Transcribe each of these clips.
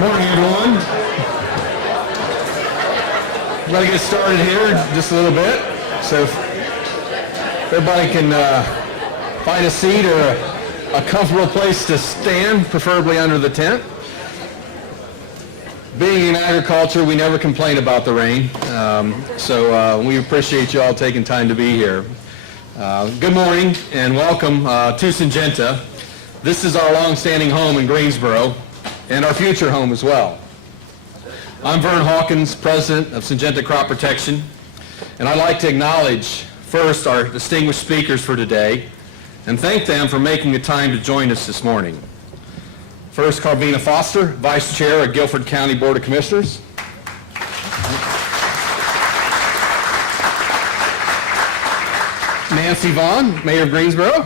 Morning, everyone. We're going to get started here in just a little bit. So if everybody can find a seat or a comfortable place to stand, preferably under the tent. Being in agriculture, we never complain about the rain. So we appreciate you all taking time to be here. Good morning and welcome to Syngenta. This is our long-standing home in Greensboro and our future home as well. I'm Vern Hawkins, President of Syngenta Crop Protection, and I'd like to acknowledge first our distinguished speakers for today and thank them for making the time to join us this morning. First, Carvina Foster, Vice Chair of Guilford County Board of Commissioners. Nancy Vaughn, Mayor of Greensboro.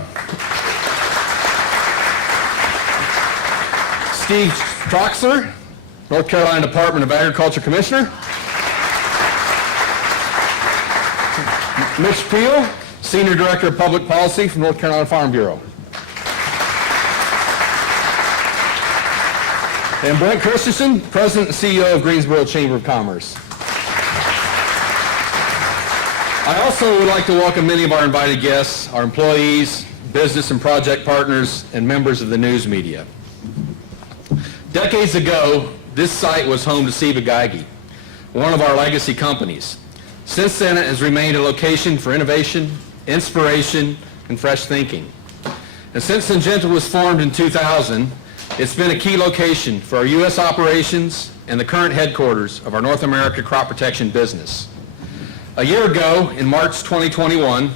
Steve Troxler, North Carolina Department of Agriculture Commissioner. Mitch Peel, Senior Director of Public Policy from North Carolina Farm Bureau. And Brent Christensen, President and CEO of Greensboro Chamber of Commerce. I also would like to welcome many of our invited guests, our employees, business and project partners, and members of the news media. Decades ago, this site was home to Ciba-Geigy, one of our legacy companies. Since then, it has remained a location for innovation, inspiration, and fresh thinking. And since Syngenta was formed in 2000, it's been a key location for our U.S. operations and the current headquarters of our North America crop protection business. A year ago, in March 2021,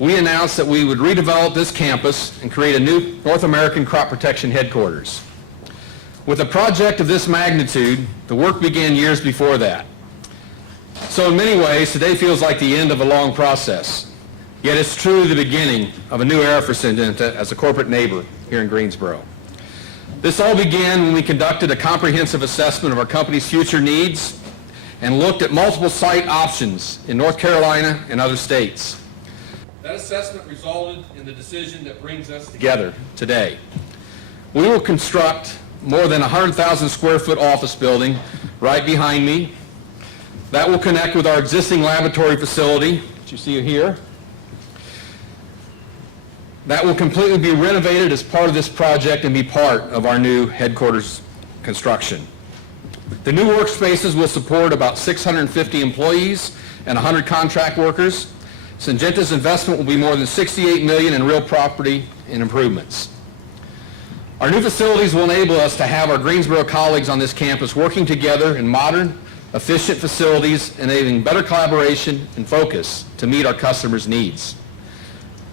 we announced that we would redevelop this campus and create a new North American crop protection headquarters. With a project of this magnitude, the work began years before that. So in many ways, today feels like the end of a long process. Yet it's truly the beginning of a new era for Syngenta as a corporate neighbor here in Greensboro. This all began when we conducted a comprehensive assessment of our company's future needs and looked at multiple site options in North Carolina and other states. That assessment resulted in the decision that brings us together today. We will construct more than 100,000 square foot office building right behind me. That will connect with our existing laboratory facility, which you see here. That will completely be renovated as part of this project and be part of our new headquarters construction. The new workspaces will support about 650 employees and 100 contract workers. Syngenta's investment will be more than $68 million in real property and improvements. Our new facilities will enable us to have our Greensboro colleagues on this campus working together in modern, efficient facilities, enabling better collaboration and focus to meet our customers' needs.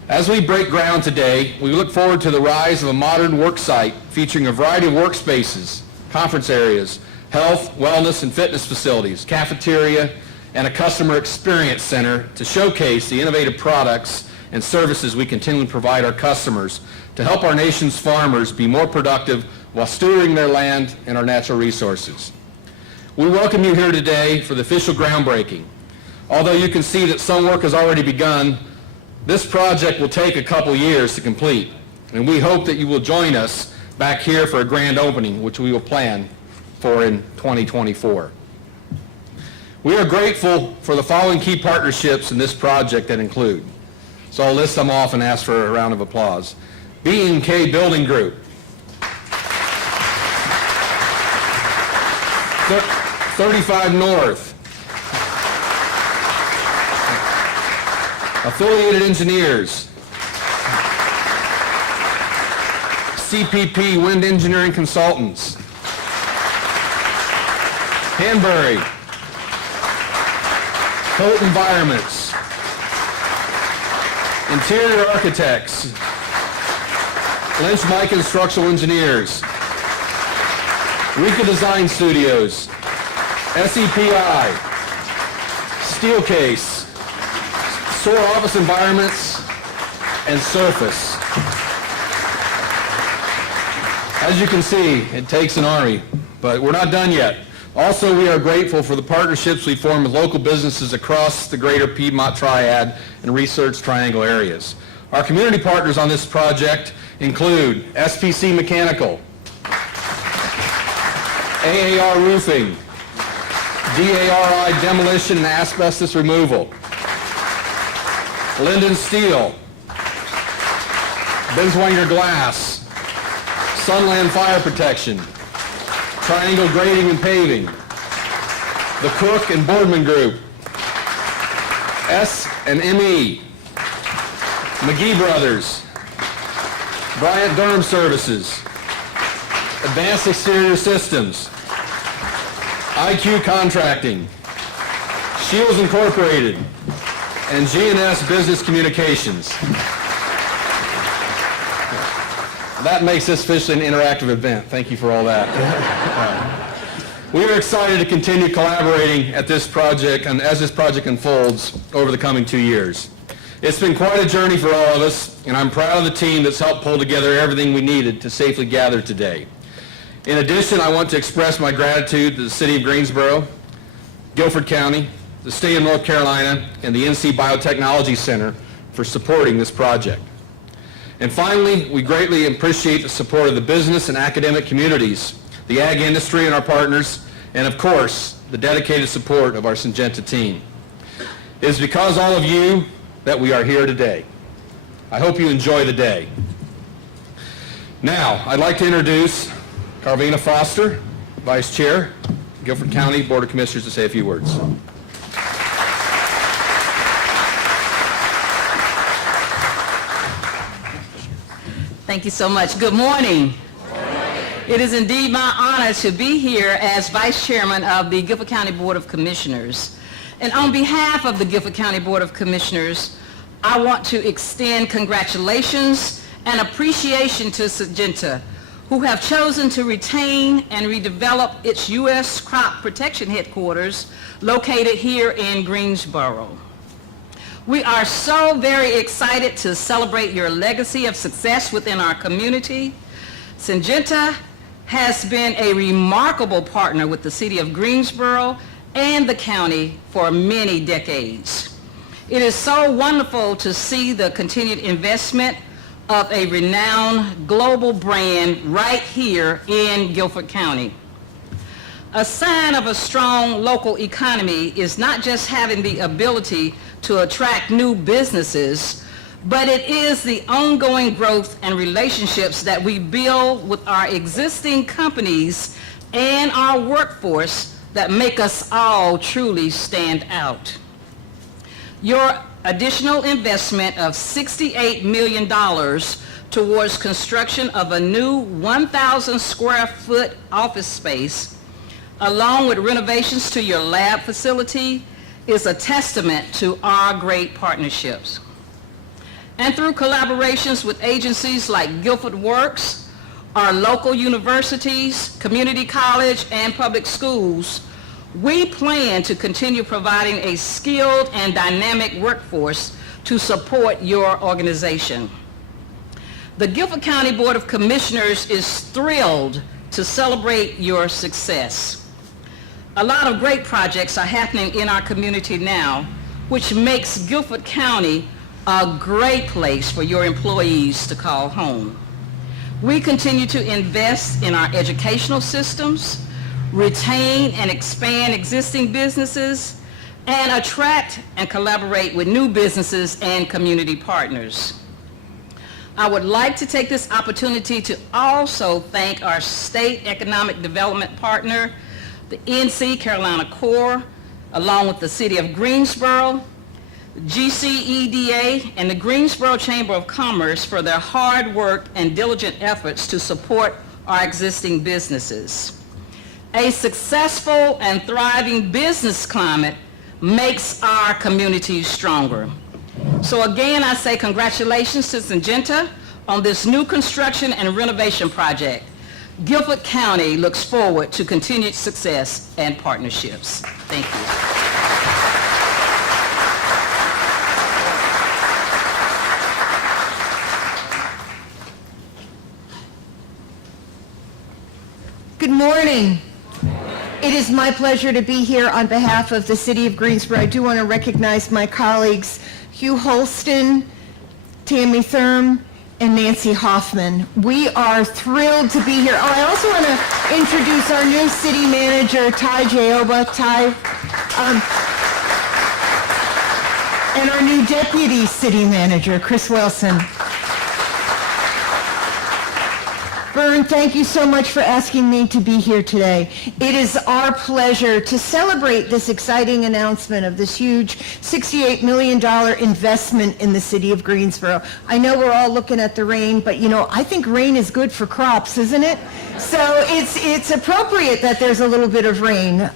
As we break ground today, we look forward to the rise of a modern work site featuring a variety of workspaces, conference areas, health, wellness, and fitness facilities, cafeteria, and a customer experience center to showcase the innovative products and services we continually provide our customers to help our nation's farmers be more productive while stewarding their land and our natural resources. We welcome you here today for the official groundbreaking. Although you can see that some work has already begun, this project will take a couple years to complete, and we hope that you will join us back here for a grand opening, which we will plan for in 2024. We are grateful for the following key partnerships in this project that include, so I'll list them off and ask for a round of applause. B&K Building Group, 35 North, Affiliated Engineers, CPP Wind Engineering Consultants, Hanbury, Holt Environments, Interior Architects, Lynch Mike and Structural Engineers, Rika Design Studios, SEPI, Steelcase, Store Office Environments, and Surface. As you can see, it takes an army, but we're not done yet. Also, we are grateful for the partnerships we form with local businesses across the greater Piedmont Triad and Research Triangle areas. Our community partners on this project include SPC Mechanical, AAR Roofing, DARI Demolition and Asbestos Removal, Linden Steel, Binswanger Glass, Sunland Fire Protection, Triangle Grading and Paving, the Cook and Boardman Group, S&ME, McGee Brothers, Bryant Durham Services, Advanced Exterior Systems, IQ Contracting, Shields Incorporated, and G&S Business Communications. That makes this officially an interactive event. Thank you for all that. We are excited to continue collaborating at this project and as this project unfolds over the coming 2 years. It's been quite a journey for all of us, and I'm proud of the team that's helped pull together everything we needed to safely gather today. In addition, I want to express my gratitude to the City of Greensboro, Guilford County, the State of North Carolina, and the NC Biotechnology Center for supporting this project. And finally, we greatly appreciate the support of the business and academic communities, the ag industry and our partners, and of course, the dedicated support of our Syngenta team. It is because all of you that we are here today. I hope you enjoy the day. Now, I'd like to introduce Carvina Foster, Vice Chair, Guilford County Board of Commissioners, to say a few words. Thank you so much. Good morning. It is indeed my honor to be here as Vice Chairman of the Guilford County Board of Commissioners. And on behalf of the Guilford County Board of Commissioners, I want to extend congratulations and appreciation to Syngenta, who have chosen to retain and redevelop its U.S. Crop Protection Headquarters located here in Greensboro. We are so very excited to celebrate your legacy of success within our community. Syngenta has been a remarkable partner with the City of Greensboro and the county for many decades. It is so wonderful to see the continued investment of a renowned global brand right here in Guilford County. A sign of a strong local economy is not just having the ability to attract new businesses, but it is the ongoing growth and relationships that we build with our existing companies and our workforce that make us all truly stand out. Your additional investment of $68 million towards construction of a new 1,000 square foot office space, along with renovations to your lab facility, is a testament to our great partnerships. And through collaborations with agencies like Guilford Works, our local universities, community college, and public schools, we plan to continue providing a skilled and dynamic workforce to support your organization. The Guilford County Board of Commissioners is thrilled to celebrate your success. A lot of great projects are happening in our community now, which makes Guilford County a great place for your employees to call home. We continue to invest in our educational systems, retain and expand existing businesses, and attract and collaborate with new businesses and community partners. I would like to take this opportunity to also thank our state economic development partner, the NC Carolina Corps, along with the City of Greensboro, GCEDA, and the Greensboro Chamber of Commerce for their hard work and diligent efforts to support our existing businesses. A successful and thriving business climate makes our communities stronger. So again, I say congratulations to Syngenta on this new construction and renovation project. Guilford County looks forward to continued success and partnerships. Thank you. Good morning. It is my pleasure to be here on behalf of the City of Greensboro. I do want to recognize my colleagues, Hugh Holston, Tammy Thurm, and Nancy Hoffman. We are thrilled to be here. Oh, I also want to introduce our new city manager, Ty Jaoba. Ty, and our new deputy city manager, Chris Wilson. Vern, thank you so much for asking me to be here today. It is our pleasure to celebrate this exciting announcement of this huge $68 million investment in the city of Greensboro. I know we're all looking at the rain, but I think rain is good for crops, isn't it? So it's appropriate that there's a little bit of rain.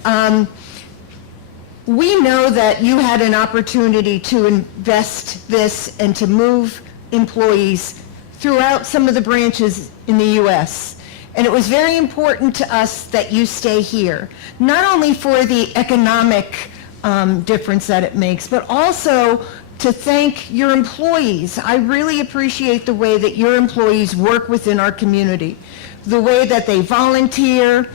We know that you had an opportunity to invest this and to move employees throughout some of the branches in the U.S. And it was very important to us that you stay here, not only for the economic difference that it makes, but also to thank your employees. I really appreciate the way that your employees work within our community, the way that they volunteer,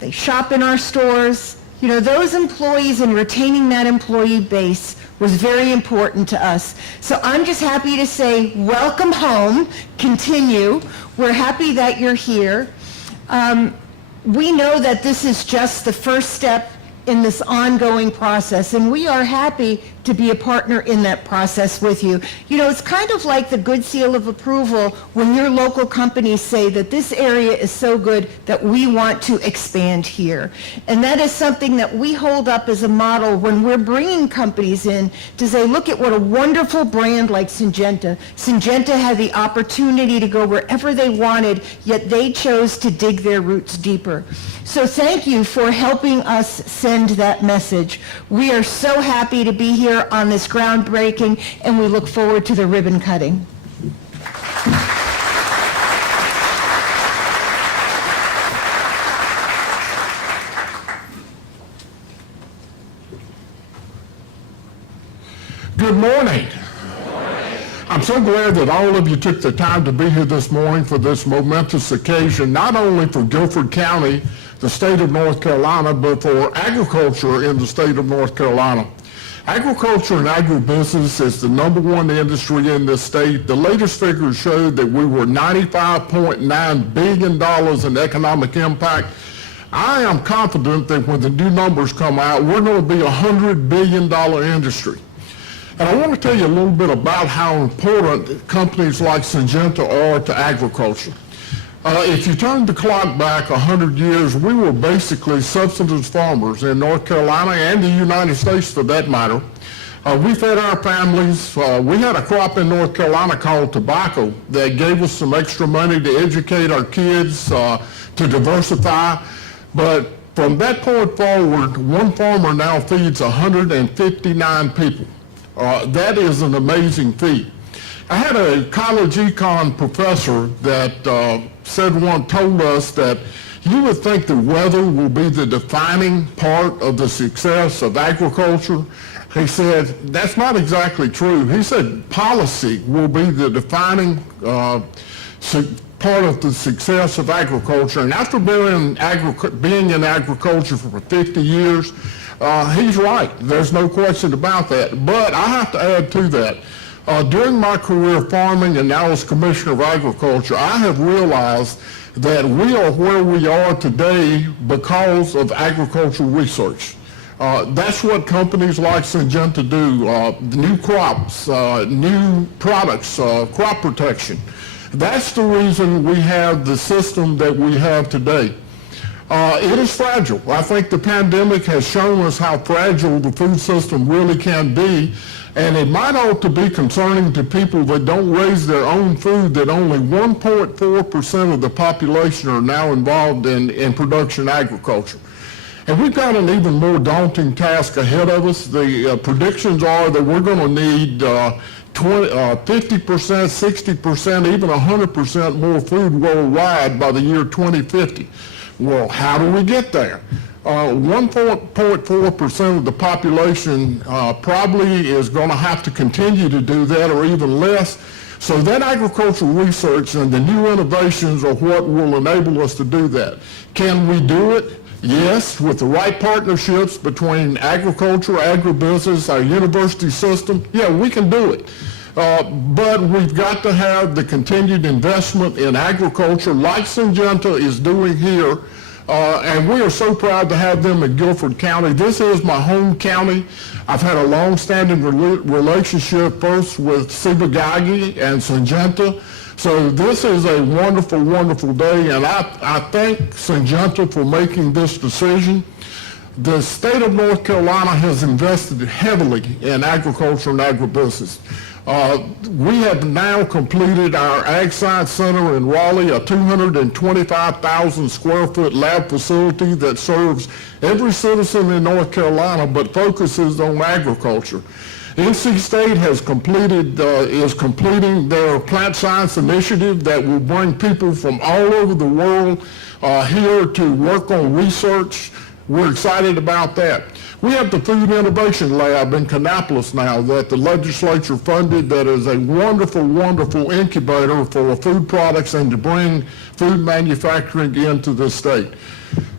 they shop in our stores. Those employees and retaining that employee base was very important to us. So I'm just happy to say, welcome home, continue. We're happy that you're here. We know that this is just the first step in this ongoing process, and we are happy to be a partner in that process with you. It's kind of like the good seal of approval when your local companies say that this area is so good that we want to expand here. And that is something that we hold up as a model when we're bringing companies in to say, look at what a wonderful brand like Syngenta. Syngenta had the opportunity to go wherever they wanted, yet they chose to dig their roots deeper. So thank you for helping us send that message. We are so happy to be here on this groundbreaking, and we look forward to the ribbon cutting. Good morning. I'm so glad that all of you took the time to be here this morning for this momentous occasion, not only for Guilford County, the state of North Carolina, but for agriculture in the state of North Carolina. Agriculture and agribusiness is the #1 industry in this state. The latest figures showed that we were $95.9 billion in economic impact. I am confident that when the new numbers come out, we're going to be a $100 billion industry. And I want to tell you a little bit about how important companies like Syngenta are to agriculture. If you turn the clock back 100 years, we were basically subsistence farmers in North Carolina and the United States for that matter. We fed our families. We had a crop in North Carolina called tobacco that gave us some extra money to educate our kids, to diversify. But from that point forward, one farmer now feeds 159 people. That is an amazing feat. I had a college econ professor that told us that you would think the weather will be the defining part of the success of agriculture. He said, that's not exactly true. He said policy will be the defining part of the success of agriculture. And after being in agriculture for 50 years, he's right. There's no question about that. But I have to add to that. During my career farming and now as Commissioner of Agriculture, I have realized that we are where we are today because of agricultural research. That's what companies like Syngenta do, new crops, new products, crop protection. That's the reason we have the system that we have today. It is fragile. I think the pandemic has shown us how fragile the food system really can be, and it might ought to be concerning to people that don't raise their own food that only 1.4% of the population are now involved in production agriculture. And we've got an even more daunting task ahead of us. The predictions are that we're going to need 50%, 60%, even 100% more food worldwide by the year 2050. Well, how do we get there? 1.4% of the population probably is going to have to continue to do that or even less. So that agricultural research and the new innovations are what will enable us to do that. Can we do it? Yes, with the right partnerships between agriculture, agribusiness, our university system, yeah, we can do it. but we've got to have the continued investment in agriculture like Syngenta is doing here. And we are so proud to have them in Guilford County. This is my home county. I've had a long-standing relationship first with Sibagagi and Syngenta. So this is a wonderful, wonderful day, and I thank Syngenta for making this decision. The state of North Carolina has invested heavily in agriculture and agribusiness. We have now completed our Ag Science Center in Raleigh, a 225,000 square foot lab facility that serves every citizen in North Carolina but focuses on agriculture. NC State has is completing their plant science initiative that will bring people from all over the world here to work on research. We're excited about that. We have the Food Innovation Lab in Kannapolis now that the legislature funded that is a wonderful, wonderful incubator for food products and to bring food manufacturing into this state.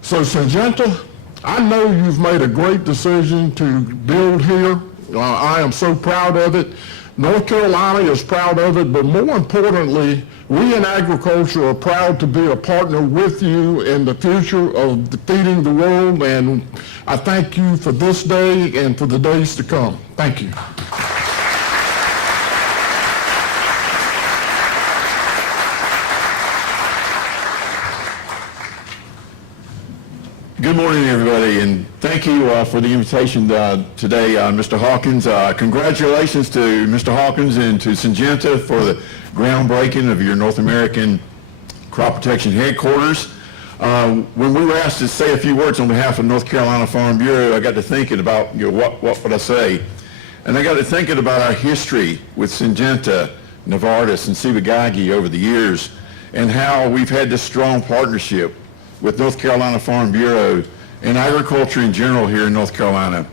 So Syngenta, I know you've made a great decision to build here. I am so proud of it. North Carolina is proud of it, but more importantly, we in agriculture are proud to be a partner with you in the future of feeding the world, and I thank you for this day and for the days to come. Thank you. Good morning, everybody, and thank you for the invitation today, Mr. Hawkins. Congratulations to Mr. Hawkins and to Syngenta for the groundbreaking of your North American crop protection headquarters. When we were asked to say a few words on behalf of North Carolina Farm Bureau, I got to thinking about what would I say, and I got to thinking about our history with Syngenta, Novartis, and Sibagagi over the years, and how we've had this strong partnership with North Carolina Farm Bureau and agriculture in general here in North Carolina.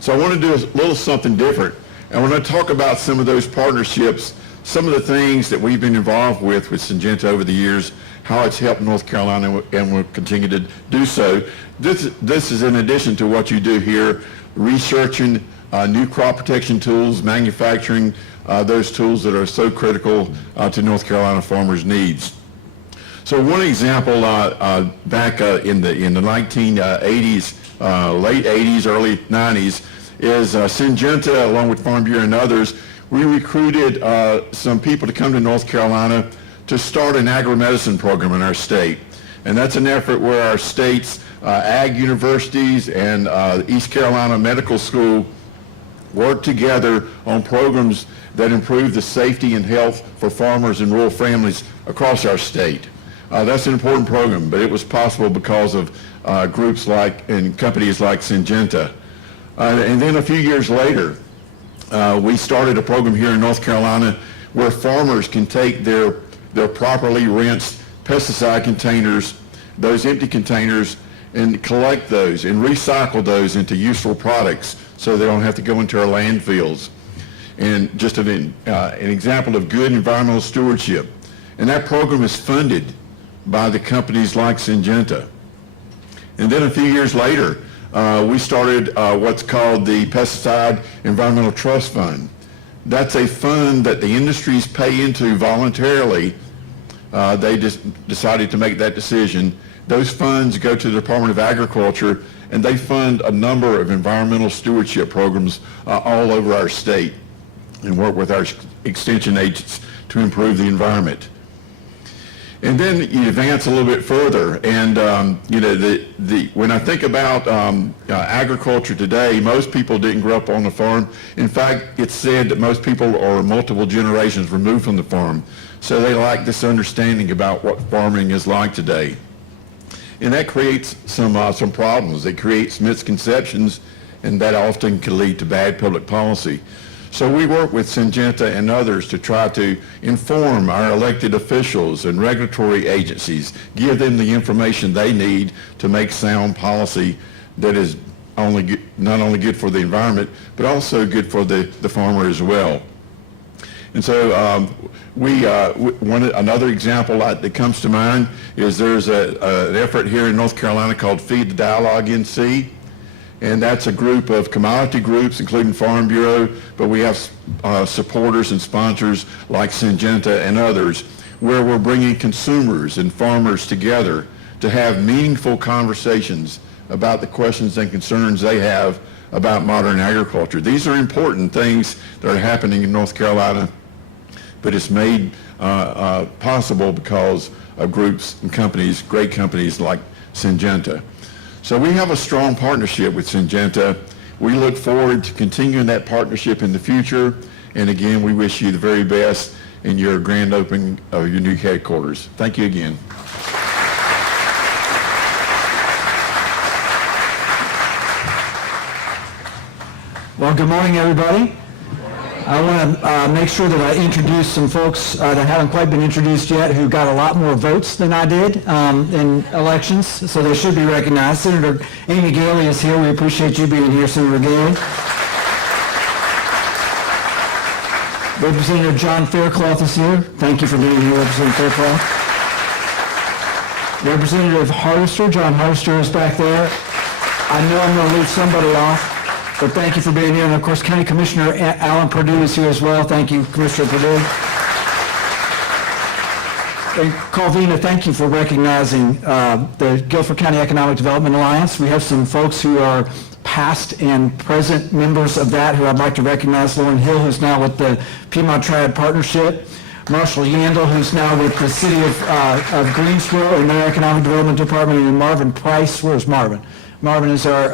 So I want to do a little something different. And we're going to talk about some of those partnerships, some of the things that we've been involved with Syngenta over the years, how it's helped North Carolina and will continue to do so. This is in addition to what you do here, researching new crop protection tools, manufacturing those tools that are so critical to North Carolina farmers' needs. So one example back in the 1980s, late 80s, early 90s, is Syngenta, along with Farm Bureau and others, we recruited some people to come to North Carolina to start an agri-medicine program in our state. And that's an effort where our state's ag universities and East Carolina Medical School work together on programs that improve the safety and health for farmers and rural families across our state. That's an important program, but it was possible because of groups like and companies like Syngenta. And then a few years later, we started a program here in North Carolina where farmers can take their properly rinsed pesticide containers, those empty containers, and collect those and recycle those into useful products so they don't have to go into our landfills. And just an example of good environmental stewardship. And that program is funded by the companies like Syngenta. And then a few years later, we started what's called the Pesticide Environmental Trust Fund. That's a fund that the industries pay into voluntarily. They just decided to make that decision. Those funds go to the Department of Agriculture, and they fund a number of environmental stewardship programs all over our state and work with our extension agents to improve the environment. And then you advance a little bit further, and when I think about agriculture today, most people didn't grow up on the farm. In fact, it's said that most people are multiple generations removed from the farm, so they lack this understanding about what farming is like today. And that creates some problems. It creates misconceptions, and that often can lead to bad public policy. So we work with Syngenta and others to try to inform our elected officials and regulatory agencies, give them the information they need to make sound policy that is not only good for the environment, but also good for the farmer as well. And so another example that comes to mind is there's an effort here in North Carolina called Feed the Dialogue NC. and that's a group of commodity groups, including Farm Bureau, but we have supporters and sponsors like Syngenta and others, where we're bringing consumers and farmers together to have meaningful conversations about the questions and concerns they have about modern agriculture. These are important things that are happening in North Carolina, but it's made possible because of groups and companies, great companies like Syngenta. So we have a strong partnership with Syngenta. We look forward to continuing that partnership in the future. And again, we wish you the very best in your grand opening of your new headquarters. Thank you again. Well, good morning, everybody. I want to make sure that I introduce some folks that haven't quite been introduced yet who got a lot more votes than I did in elections, so they should be recognized. Senator Amy Galey is here. We appreciate you being here, Senator Galey. Representative John Faircloth is here. Thank you for being here, Representative Faircloth. Representative Hardister, John Hardister is back there. I know I'm going to leave somebody off. But thank you for being here. And of course, County Commissioner Alan Perdue is here as well. Thank you, Commissioner Perdue. And Calvina, thank you for recognizing the Guilford County Economic Development Alliance. We have some folks who are past and present members of that who I'd like to recognize. Lauren Hill, who's now with the Piedmont Triad Partnership. Marshall Yandel, who's now with the City of Greensboro in their Economic Development Department. And Marvin Price. Where's Marvin? Marvin is our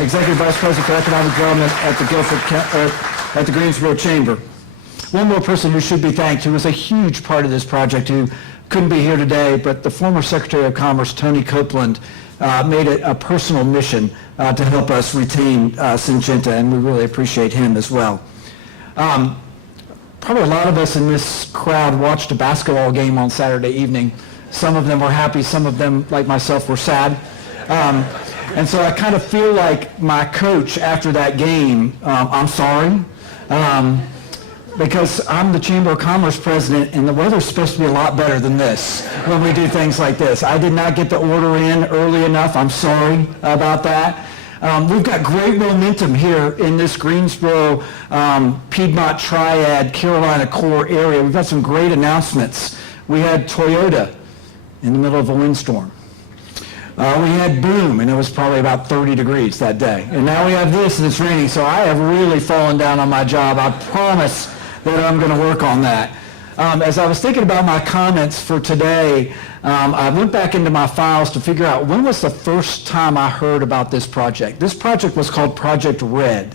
Executive Vice President for Economic Development at the Greensboro Chamber. One more person who should be thanked, who was a huge part of this project, who couldn't be here today, but the former Secretary of Commerce, Tony Copeland, made it a personal mission to help us retain Syngenta, and we really appreciate him as well. Probably a lot of us in this crowd watched a basketball game on Saturday evening. Some of them were happy, some of them, like myself, were sad. And so I kind of feel like my coach after that game, I'm sorry, because I'm the Chamber of Commerce president and the weather's supposed to be a lot better than this when we do things like this. I did not get the order in early enough. I'm sorry about that. We've got great momentum here in this Greensboro, Piedmont Triad, Carolina core area. We've got some great announcements. We had Toyota in the middle of a windstorm. We had Boom, and it was probably about 30 degrees that day. And now we have this, and it's raining, so I have really fallen down on my job. I promise that I'm going to work on that. As I was thinking about my comments for today, I went back into my files to figure out when was the first time I heard about this project. This project was called Project Red.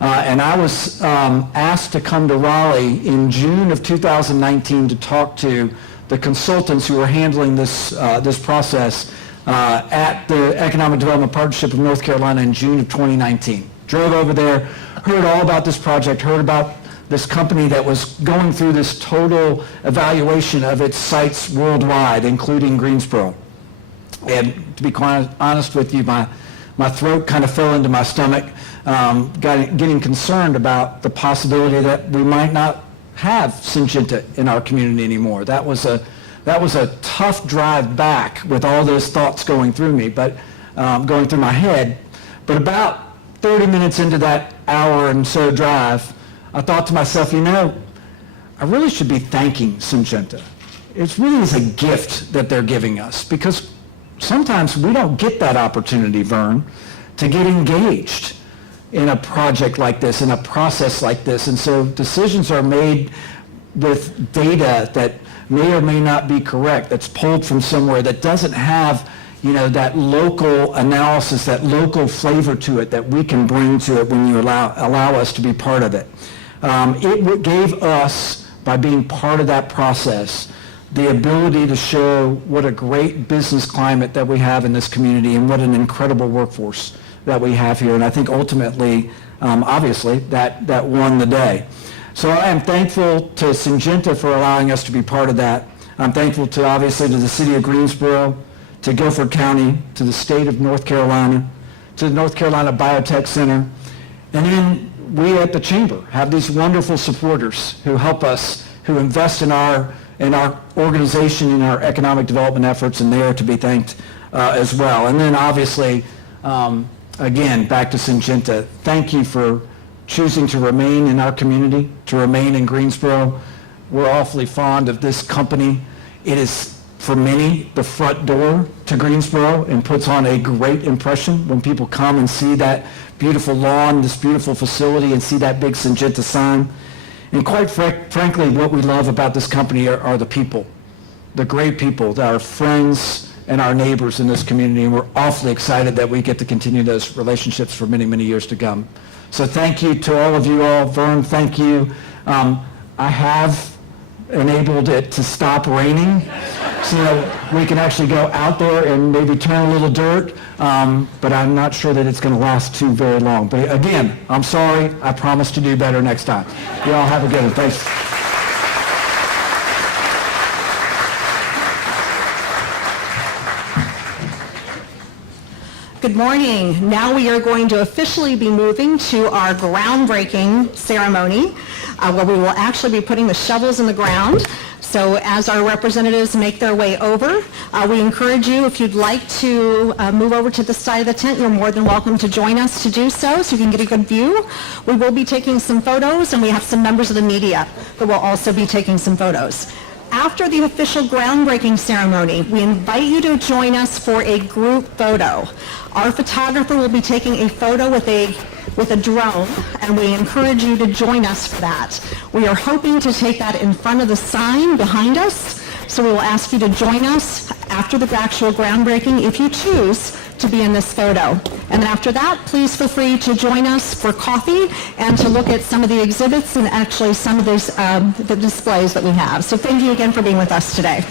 And I was asked to come to Raleigh in June of 2019 to talk to the consultants who were handling this process at the Economic Development Partnership of North Carolina in June of 2019. Drove over there, heard all about this project, heard about this company that was going through this total evaluation of its sites worldwide, including Greensboro. And to be quite honest with you, my throat kind of fell into my stomach, getting concerned about the possibility that we might not have Syngenta in our community anymore. That was a tough drive back with all those thoughts going through me, but going through my head. But about 30 minutes into that hour and so drive, I thought to myself, I really should be thanking Syngenta. It really is a gift that they're giving us, because sometimes we don't get that opportunity, Vern, to get engaged in a project like this, in a process like this. And so decisions are made with data that may or may not be correct, that's pulled from somewhere, that doesn't have, that local analysis, that local flavor to it that we can bring to it when you allow us to be part of it. It gave us, by being part of that process, the ability to show what a great business climate that we have in this community and what an incredible workforce that we have here. And I think ultimately, obviously, that won the day. So I am thankful to Syngenta for allowing us to be part of that. I'm thankful obviously to the City of Greensboro, to Guilford County, to the state of North Carolina, to the North Carolina Biotech Center. And then we at the Chamber have these wonderful supporters who help us, who invest in our organization, in our economic development efforts, and they are to be thanked as well. And then obviously, I again, back to Syngenta, thank you for choosing to remain in our community, to remain in Greensboro. We're awfully fond of this company. It is, for many, the front door to Greensboro and puts on a great impression when people come and see that beautiful lawn, this beautiful facility, and see that big Syngenta sign. And quite frankly, what we love about this company are the people, the great people, our friends and our neighbors in this community, and we're awfully excited that we get to continue those relationships for many, many years to come. So thank you to all of you all. Vern, thank you. I have enabled it to stop raining so we can actually go out there and maybe turn a little dirt, but I'm not sure that it's going to last too very long. But again, I'm sorry. I promise to do better next time. You all have a good one. Thanks. Good morning. Now we are going to officially be moving to our groundbreaking ceremony, where we will actually be putting the shovels in the ground. So as our representatives make their way over, we encourage you, if you'd like to move over to the side of the tent, you're more than welcome to join us to do so you can get a good view. We will be taking some photos, and we have some members of the media that will also be taking some photos. After the official groundbreaking ceremony, we invite you to join us for a group photo. Our photographer will be taking a photo with a drone, and we encourage you to join us for that. We are hoping to take that in front of the sign behind us, so we will ask you to join us after the actual groundbreaking if you choose to be in this photo. And after that, please feel free to join us for coffee and to look at some of the exhibits and actually some of these, the displays that we have. So thank you again for being with us today.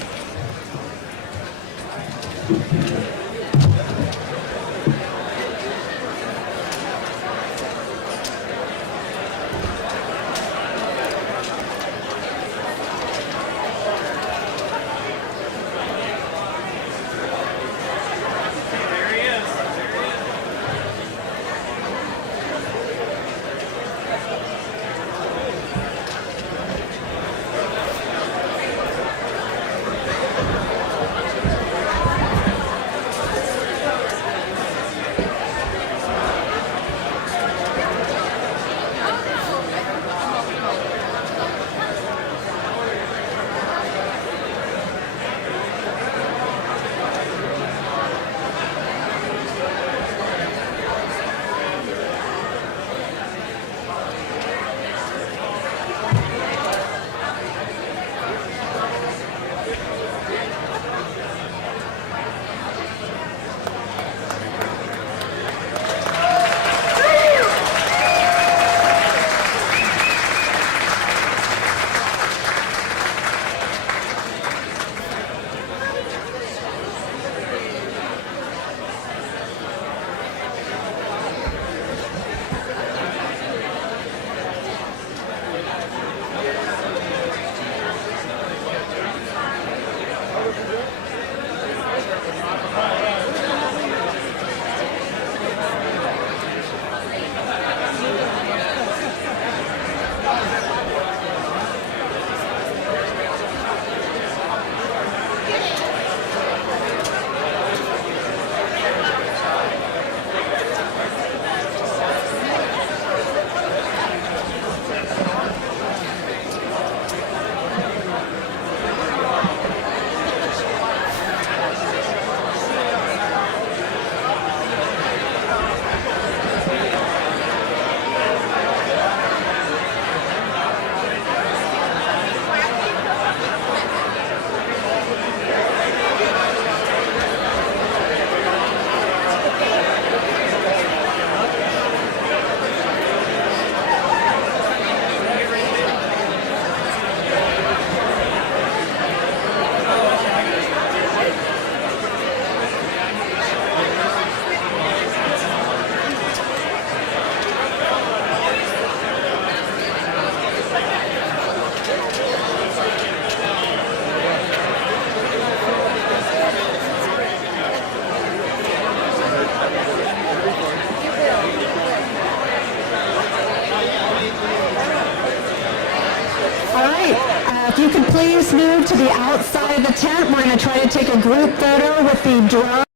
If you could please move to the outside of the tent, we're going to try to take a group photo with the drone.